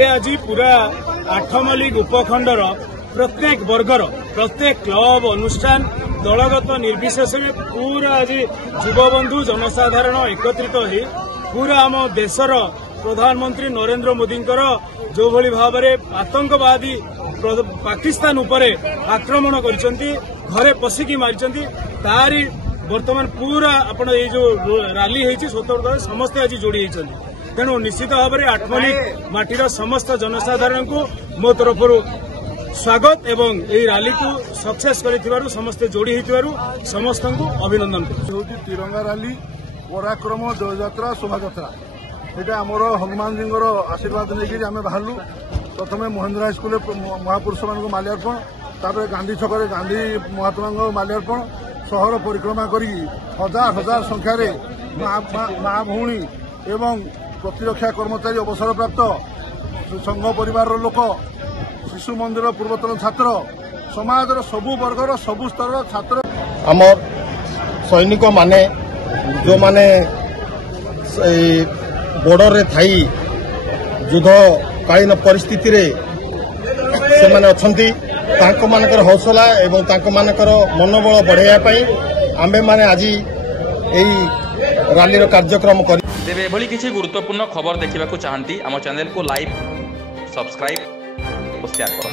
ये आज पूरा आठमल्लिक उपखंडर प्रत्येक वर्गर प्रत्येक क्लब अनुष्ठान दलगत निर्विशेष में पूरा आज युवबंधु जनसाधारण एकत्रित हो पूरा आम देशर प्रधानमंत्री नरेंद्र मोदी जो भली भाव में आतंकवादी पाकिस्तान उपरे आक्रमण करछंती घरे पशिकी मारिछंती तारी वर्तमान पूरा आपण ये जो रैली है स्वतंत्र समस्ते आज जोड़ी होती तेणु निश्चित भाव में आठमल्लिक माटीर समस्त जनसाधारण को मो तरफ स्वागत एवं यही रैली को सक्सेस कर समस्ते जोड़ी होती समस्त को अभिनंदन कर तिरंगा रैली पराक्रम जययात्रा शोभायात्रा ये आमर हनुमान जी आशीर्वाद नहीं आम बाहरलु प्रथम महेंद्र हाईस्कल महापुरुष मान माल्यार्पण तापर गांधी छक गांधी महात्मा माल्यार्पण सहर परिक्रमा कर हजार हजार संख्यार माँ भौणी एवं प्रतिरक्षा कर्मचारी अवसर प्राप्त संघ परिवार लोक शिशु मंदिर पूर्वतन छात्र समाज सबु वर्गर सबु स्तर छात्र आमर सैनिक माने जो माने बॉर्डर रे थाई युद्धकालीन परिस्थिति रे से माने अछंती तांको मानकर हौसला एवं तांको मानकर मनोबल बढ़ाइया पई आम्बे माने आज एई रैली कार्यक्रम कर तेबे एभली किछि गुरुत्वपूर्ण खबर देखिबाकू चाहंती आम चैनल को लाइक सब्सक्राइब और शेयर करो।